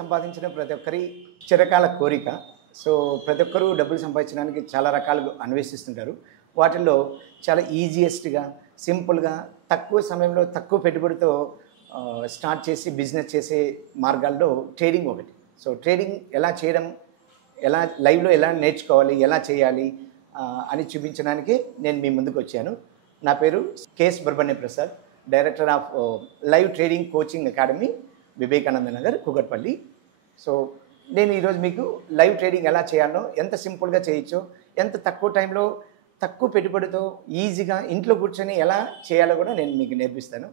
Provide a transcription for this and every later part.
సంపాదించడం ప్రతి ఒక్కరి చిరకాల కోరిక. సో ప్రతి ఒక్కరూ డబ్బులు సంపాదించడానికి చాలా రకాలుగా అన్వేషిస్తుంటారు. వాటిల్లో చాలా ఈజియెస్ట్‌గా, సింపుల్‌గా, తక్కువ సమయంలో, తక్కువ పెట్టుబడితో స్టార్ట్ చేసి బిజినెస్ చేసే మార్గాల్లో ట్రేడింగ్ ఒకటి. సో ట్రేడింగ్ ఎలా చేయడం, ఎలా లైవ్‌లో ఎలా నేర్చుకోవాలి, ఎలా చేయాలి అని చూపించడానికి నేను మీ ముందుకు వచ్చాను. నా పేరు K. Subrahmanya Prasad, director of live trading coaching academy, Vivekananda Nagar, Kukatpally. So నేను ఈరోజు మీకు లైవ్ ట్రేడింగ్ ఎలా చేయాలో, ఎంత సింపుల్గా చేయొచ్చో, ఎంత తక్కువ టైంలో తక్కువ పెట్టుబడితో ఈజీగా ఇంట్లో కూర్చొని ఎలా చేయాలో కూడా నేను మీకు నేర్పిస్తాను.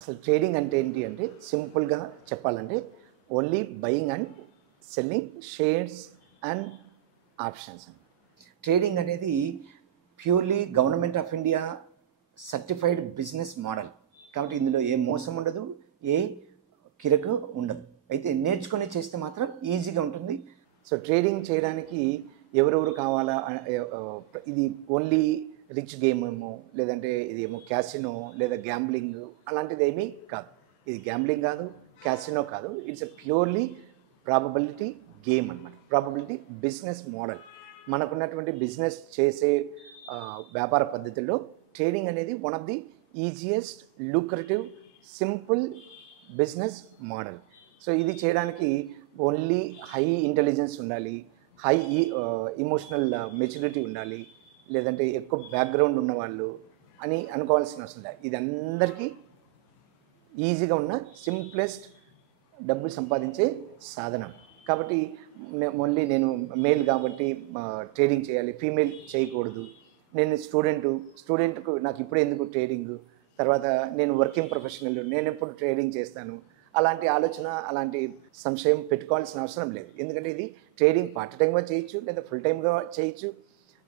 అసలు ట్రేడింగ్ అంటే ఏంటి అంటే, సింపుల్గా చెప్పాలంటే only buying and selling shares and options. Trading అనేది purely government of India certified business model. కాబట్టి ఇందులో ఏ మోసం ఉండదు, ఏ కిరకు ఉండదు. అయితే నేర్చుకొని చేస్తే మాత్రం ఈజీగా ఉంటుంది. సో ట్రేడింగ్ చేయడానికి ఎవరెవరు కావాలా, ఇది ఓన్లీ రిచ్ గేమ్ ఏమో, లేదంటే ఇది ఏమో క్యాసినో లేదా గ్యాంబ్లింగ్, అలాంటిది ఏమీ కాదు. ఇది గ్యాంబ్లింగ్ కాదు, క్యాసినో కాదు. It's a purely probability game అన్నమాట. Probability business model. మనకున్నటువంటి బిజినెస్ చేసే వ్యాపార పద్ధతుల్లో ట్రేడింగ్ అనేది one of the easiest, lucrative, simple business model. So ఇది చేయడానికి ఓన్లీ హై ఇంటెలిజెన్స్ ఉండాలి, హై ఇమోషనల్ మెచ్యూరిటీ ఉండాలి, లేదంటే ఎక్కువ బ్యాక్గ్రౌండ్ ఉన్నవాళ్ళు అని అనుకోవాల్సిన అవసరం లేదు. ఇది అందరికీ ఈజీగా ఉన్న సింప్లెస్ట్ డబ్బులు సంపాదించే సాధనం. కాబట్టి ఓన్లీ నేను మేల్ కాబట్టి ట్రేడింగ్ చేయాలి, ఫీమేల్ చేయకూడదు. నేను స్టూడెంట్కు నాకు ఇప్పుడు ఎందుకు ట్రేడింగ్, తర్వాత నేను వర్కింగ్ ప్రొఫెషనల్, నేను ఎప్పుడు ట్రేడింగ్ చేస్తాను, అలాంటి ఆలోచన, అలాంటి సంశయం పెట్టుకోవాల్సిన అవసరం లేదు. ఎందుకంటే ఇది ట్రేడింగ్ పార్ట్ టైమ్గా చేయొచ్చు, లేదా ఫుల్ టైమ్గా చేయొచ్చు,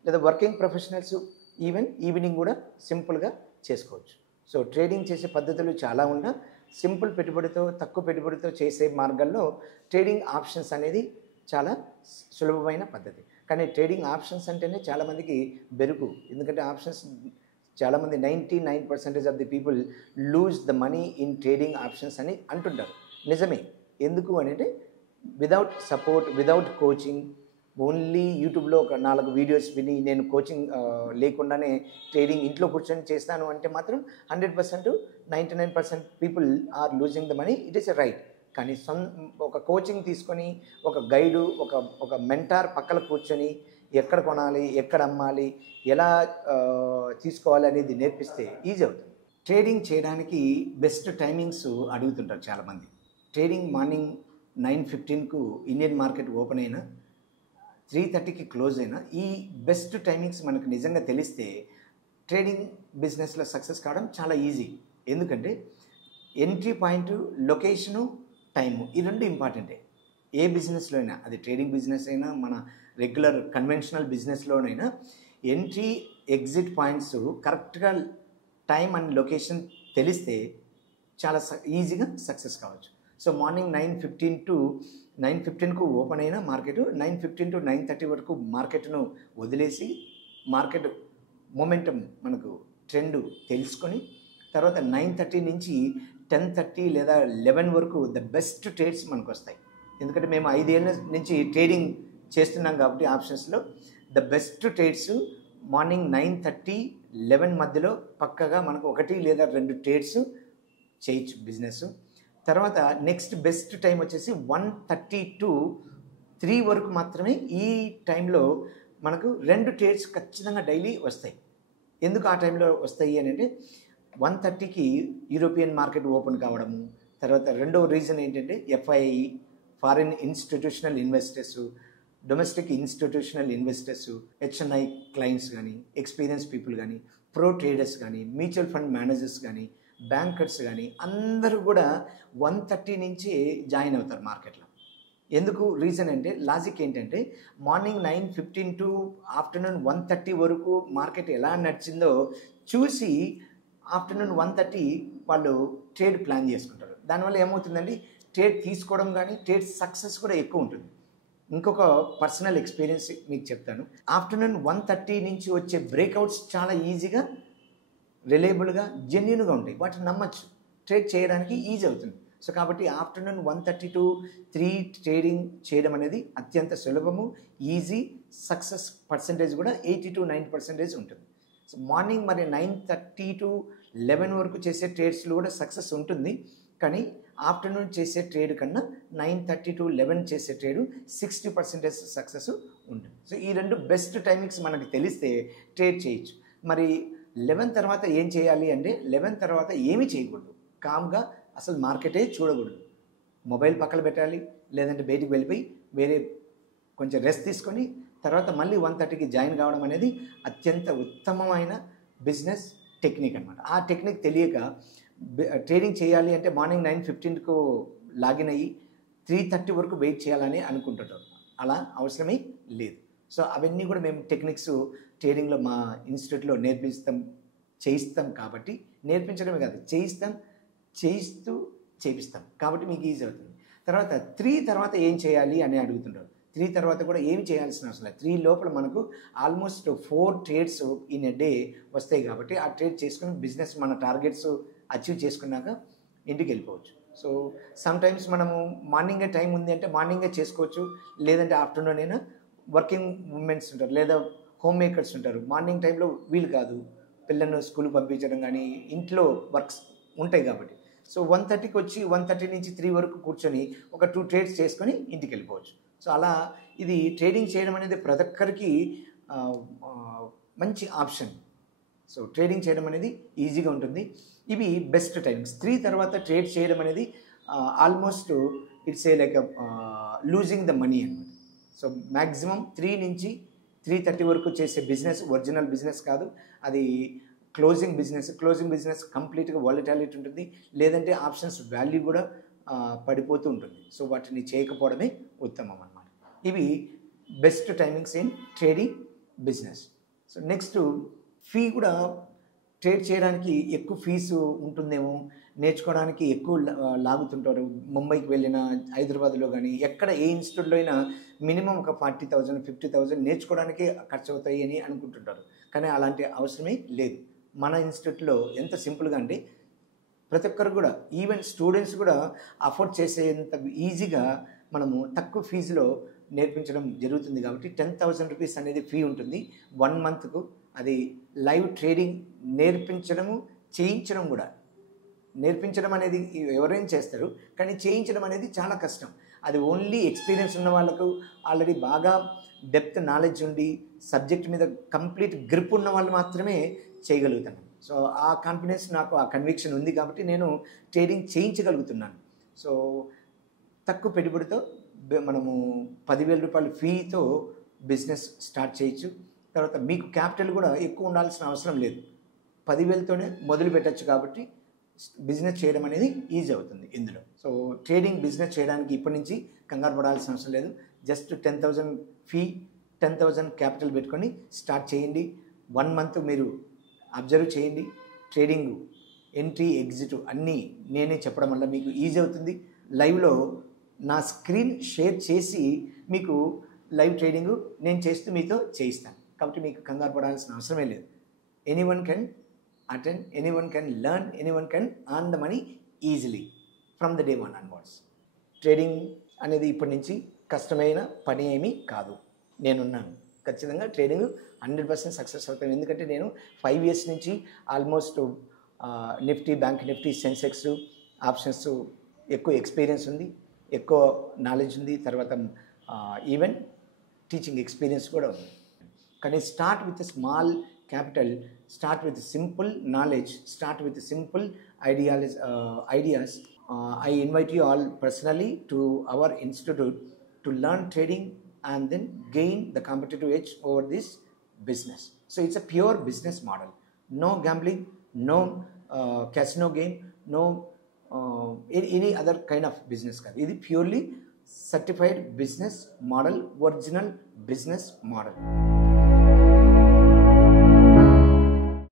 లేదా వర్కింగ్ ప్రొఫెషనల్స్ ఈవినింగ్ కూడా సింపుల్గా చేసుకోవచ్చు. సో ట్రేడింగ్ చేసే పద్ధతులు చాలా ఉన్నా సింపుల్ పెట్టుబడితో, తక్కువ పెట్టుబడితో చేసే మార్గాల్లో ట్రేడింగ్ ఆప్షన్స్ అనేది చాలా సులభమైన పద్ధతి. కానీ ట్రేడింగ్ ఆప్షన్స్ అంటేనే చాలామందికి బెరుకు. ఎందుకంటే ఆప్షన్స్ చాలామంది 99% of the people lose the money in trading options అని అంటుంటారు. నిజమే. ఎందుకు అంటే without support, without coaching, only యూట్యూబ్లో ఒక 4 వీడియోస్ విని నేను కోచింగ్ లేకుండానే ట్రేడింగ్ ఇంట్లో కూర్చొని చేస్తాను అంటే మాత్రం 100%, 99% people are losing the money. It is a right. కానీ ఒక కోచింగ్ తీసుకొని, ఒక గైడు, ఒక మెంటార్ పక్కన కూర్చొని ఎక్కడ కొనాలి, ఎక్కడ అమ్మాలి, ఎలా తీసుకోవాలి అనేది నేర్పిస్తే ఈజీ అవుతుంది. ట్రేడింగ్ చేయడానికి బెస్ట్ టైమింగ్స్ అడుగుతుంటారు చాలామంది. ట్రేడింగ్ మార్నింగ్ 9:15కు ఇండియన్ మార్కెట్ ఓపెన్ అయినా, 3:30కి క్లోజ్ అయినా, ఈ బెస్ట్ టైమింగ్స్ మనకు నిజంగా తెలిస్తే ట్రేడింగ్ బిజినెస్లో సక్సెస్ కావడం చాలా ఈజీ. ఎందుకంటే ఎంట్రీ పాయింట్, లొకేషను, టైము, ఈ రెండు ఇంపార్టెంటే. ఏ బిజినెస్లో అయినా, అది ట్రేడింగ్ బిజినెస్ అయినా, మన రెగ్యులర్ కన్వెన్షనల్ బిజినెస్లోనైనా ఎంట్రీ, ఎగ్జిట్ పాయింట్స్ కరెక్ట్గా టైం అండ్ లొకేషన్ తెలిస్తే చాలా ఈజీగా సక్సెస్ కావచ్చు. సో మార్నింగ్ 9:15కు ఓపెన్ అయిన మార్కెట్ 9:15 to 9:30 వరకు మార్కెట్ను వదిలేసి, మార్కెట్ మొమెంటం మనకు ట్రెండ్ తెలుసుకొని, తర్వాత 9:30 నుంచి 10:30 లేదా 11 వరకు ద బెస్ట్ ట్రేడ్స్ మనకు వస్తాయి. ఎందుకంటే మేము 5 ఏళ్ళ నుంచి ట్రేడింగ్ చేస్తున్నాం కాబట్టి ఆప్షన్స్లో ద బెస్ట్ ట్రేడ్స్ మార్నింగ్ 9:30, 11 మధ్యలో పక్కగా మనకు 1 లేదా 2 ట్రేడ్స్ చేయొచ్చు బిజినెస్. తర్వాత నెక్స్ట్ బెస్ట్ టైం వచ్చేసి 1:30 to 3 వరకు మాత్రమే. ఈ టైంలో మనకు 2 ట్రేడ్స్ ఖచ్చితంగా డైలీ వస్తాయి. ఎందుకు ఆ టైంలో వస్తాయి అని అంటే 1:30కి యూరోపియన్ మార్కెట్ ఓపెన్ కావడము, తర్వాత రెండవ రీజన్ ఏంటంటే FII, foreign institutional investors, domestic institutional investors, HNI clients కానీ, ఎక్స్పీరియన్స్ పీపుల్ కానీ, ప్రో ట్రేడర్స్ కానీ, మ్యూచువల్ ఫండ్ మేనేజర్స్ కానీ, బ్యాంకర్స్ కానీ అందరూ కూడా 1:30 నుంచి జాయిన్ అవుతారు మార్కెట్లో. ఎందుకు రీజన్ అంటే, లాజిక్ ఏంటంటే మార్నింగ్ 9:15 to ఆఫ్టర్నూన్ 1:30 వరకు మార్కెట్ ఎలా నడిచిందో చూసి ఆఫ్టర్నూన్ 1:30 వాళ్ళు ట్రేడ్ ప్లాన్ చేసుకుంటారు. దానివల్ల ఏమవుతుందండి, ట్రేడ్ తీసుకోవడం కానీ ట్రేడ్ సక్సెస్ కూడా ఎక్కువ ఉంటుంది. ఇంకొక పర్సనల్ ఎక్స్పీరియన్స్ మీకు చెప్తాను. ఆఫ్టర్నూన్ 1:30 నుంచి వచ్చే బ్రేక్అవుట్స్ చాలా ఈజీగా, రిలయబుల్గా, జెన్యూన్గా ఉంటాయి. వాటిని నమ్మచ్చు, ట్రేడ్ చేయడానికి ఈజీ అవుతుంది. సో కాబట్టి ఆఫ్టర్నూన్ 1:30 to 3 ట్రేడింగ్ చేయడం అనేది అత్యంత సులభము, ఈజీ, సక్సెస్ పర్సంటేజ్ కూడా 80 to 90% ఉంటుంది. సో మార్నింగ్ మరి 9:30 to 11 వరకు చేసే ట్రేడ్స్లో కూడా సక్సెస్ ఉంటుంది, కానీ ఆఫ్టర్నూన్ చేసే ట్రేడ్ కన్నా 9:30 to 11 చేసే ట్రేడ్ 60% సక్సెస్ ఉంటుంది. సో ఈ రెండు బెస్ట్ టైమింగ్స్ మనకి తెలిస్తే ట్రేడ్ చేయొచ్చు. మరి 11 తర్వాత ఏం చేయాలి అంటే 11 తర్వాత ఏమీ చేయకూడదు, కామ్గా అసలు మార్కెటే చూడకూడదు, మొబైల్ పక్కన పెట్టాలి, లేదంటే బయటికి వెళ్ళిపోయి వేరే కొంచెం రెస్ట్ తీసుకొని తర్వాత మళ్ళీ 1:30కి జాయిన్ కావడం అనేది అత్యంత ఉత్తమమైన బిజినెస్ టెక్నిక్ అనమాట. ఆ టెక్నిక్ తెలియక ట్రేడింగ్ చేయాలి అంటే మార్నింగ్ 9:15కు లాగిన్ అయ్యి 3:30 వరకు వెయిట్ చేయాలని అనుకుంటుంటారు. అలా అవసరమే లేదు. సో అవన్నీ కూడా మేము టెక్నిక్స్ ట్రేడింగ్లో మా ఇన్స్టిట్యూట్లో చేయిస్తాం కాబట్టి, నేర్పించడమే కాదు చేయిస్తూ చేపిస్తాం కాబట్టి మీకు ఈజీ అవుతుంది. తర్వాత 3 తర్వాత ఏం చేయాలి అని అడుగుతుంటారు. 3 తర్వాత కూడా ఏమి చేయాల్సిన అవసరం లేదు. 3 లోపల మనకు almost 4 trades in a day వస్తాయి కాబట్టి ఆ ట్రేడ్ చేసుకుని బిజినెస్ మన టార్గెట్స్ అచీవ్ చేసుకున్నాక ఇంటికి వెళ్ళిపోవచ్చు. సో సమ్టైమ్స్ మనము మార్నింగే టైం ఉంది అంటే మార్నింగే చేసుకోవచ్చు, లేదంటే ఆఫ్టర్నూన్ అయినా. వర్కింగ్ ఉమెన్స్ ఉంటారు లేదా హోమ్ మేకర్స్ ఉంటారు, మార్నింగ్ టైంలో వీలు కాదు, పిల్లలను స్కూల్కి పంపించడం కానీ ఇంట్లో వర్క్స్ ఉంటాయి కాబట్టి. సో 1:30కి వచ్చి 1:30 నుంచి 3 వరకు కూర్చొని ఒక 2 ట్రేడ్స్ చేసుకొని ఇంటికి వెళ్ళిపోవచ్చు. సో అలా ఇది ట్రేడింగ్ చేయడం అనేది ప్రతి ఒక్కరికి మంచి ఆప్షన్. సో ట్రేడింగ్ చేయడం అనేది ఈజీగా ఉంటుంది. ఇవి బెస్ట్ టైమ్స్. 3 తర్వాత ట్రేడ్ చేయడం అనేది almost it's a like losing the money అనమాట. సో మ్యాక్సిమం 3 నుంచి 3:30 వరకు చేసే బిజినెస్ ఒరిజినల్ బిజినెస్ కాదు, అది క్లోజింగ్ బిజినెస్ కంప్లీట్గా వాలటాలిటీ ఉంటుంది, లేదంటే ఆప్షన్స్ వాల్యూ కూడా పడిపోతూ ఉంటుంది. సో వాటిని చేయకపోవడమే ఉత్తమం అన్నమాట. ఇవి best timings in trading business. So next fee కూడా ట్రేడ్ చేయడానికి ఎక్కువ ఫీజు ఉంటుందేమో, నేర్చుకోవడానికి ఎక్కువ లాగుతుంటారు. ముంబైకి వెళ్ళినా హైదరాబాద్లో కానీ ఎక్కడ ఏ ఇన్స్టిట్యూట్లో అయినా మినిమం ఒక 40,000 50,000 నేర్చుకోవడానికే ఖర్చు అవుతాయి అని అనుకుంటుంటారు. కానీ అలాంటి అవసరమే లేదు. మన ఇన్స్టిట్యూట్లో ఎంత సింపుల్గా అంటే ప్రతి ఒక్కరు కూడా ఈవెన్ స్టూడెంట్స్ కూడా అఫోర్డ్ చేసేంత ఈజీగా మనము తక్కువ ఫీజులో నేర్పించడం జరుగుతుంది. కాబట్టి 10,000 రూపీస్ అనేది ఫీ ఉంటుంది 1 మంత్కు. అది లైవ్ ట్రేడింగ్ నేర్పించడము చేయించడం కూడా. నేర్పించడం అనేది ఎవరైనా చేస్తారు, కానీ చేయించడం అనేది చాలా కష్టం. అది ఓన్లీ ఎక్స్పీరియన్స్ ఉన్న వాళ్ళకు, ఆల్రెడీ బాగా డెప్త్ నాలెడ్జ్ ఉండి సబ్జెక్ట్ మీద కంప్లీట్ గ్రిప్ ఉన్న వాళ్ళు మాత్రమే చేయగలుగుతాను. సో ఆ కాన్ఫిడెన్స్ నాకు, ఆ కన్విక్షన్ ఉంది కాబట్టి నేను ట్రేడింగ్ చేయించగలుగుతున్నాను. సో తక్కువ పెట్టుబడితో మనము 10,000 రూపాయల ఫీతో బిజినెస్ స్టార్ట్ చేయొచ్చు. తర్వాత మీకు క్యాపిటల్ కూడా ఎక్కువ ఉండాల్సిన అవసరం లేదు, 10,000తోనే మొదలు పెట్టచ్చు. కాబట్టి బిజినెస్ చేయడం అనేది ఈజీ అవుతుంది ఇందులో. సో ట్రేడింగ్ బిజినెస్ చేయడానికి ఇప్పటి నుంచి కంగారు పడాల్సిన అవసరం లేదు. జస్ట్ 10,000 ఫీ, 10,000 క్యాపిటల్ పెట్టుకొని స్టార్ట్ చేయండి. 1 మంత్ మీరు అబ్జర్వ్ చేయండి. ట్రేడింగ్ ఎంట్రీ ఎగ్జిట్ అన్నీ నేనే చెప్పడం వల్ల మీకు ఈజీ అవుతుంది. లైవ్లో నా స్క్రీన్ షేర్ చేసి మీకు లైవ్ ట్రేడింగ్ నేను చేస్తూ మీతో చేయిస్తాను. కాబట్టి మీకు కంగారు పడాల్సిన అవసరమే లేదు. Anyone can attend, anyone can learn, anyone can earn the money easily from the day 1 onwards. Trading అనేది ఇప్పటి నుంచి కష్టమైన పని ఏమీ కాదు. నేనున్నాను, ఖచ్చితంగా ట్రేడింగ్ 100% సక్సెస్ అవుతాను. ఎందుకంటే నేను 5 years నుంచి almost Nifty, bank Nifty, Sensex, options ఎక్కువ ఎక్స్పీరియన్స్ ఉంది, ఎక్కువ నాలెడ్జ్ ఉంది. తర్వాత ఈవెన్ టీచింగ్ ఎక్స్పీరియన్స్ కూడా ఉంది. కానీ start with small capital, start with simple knowledge, start with simple ideas. I invite you all personally to our institute to learn trading and then gain the competitive edge over this business. So it's a pure business model. No gambling, no casino game, no any other kind of business. It is purely certified business model, original business model.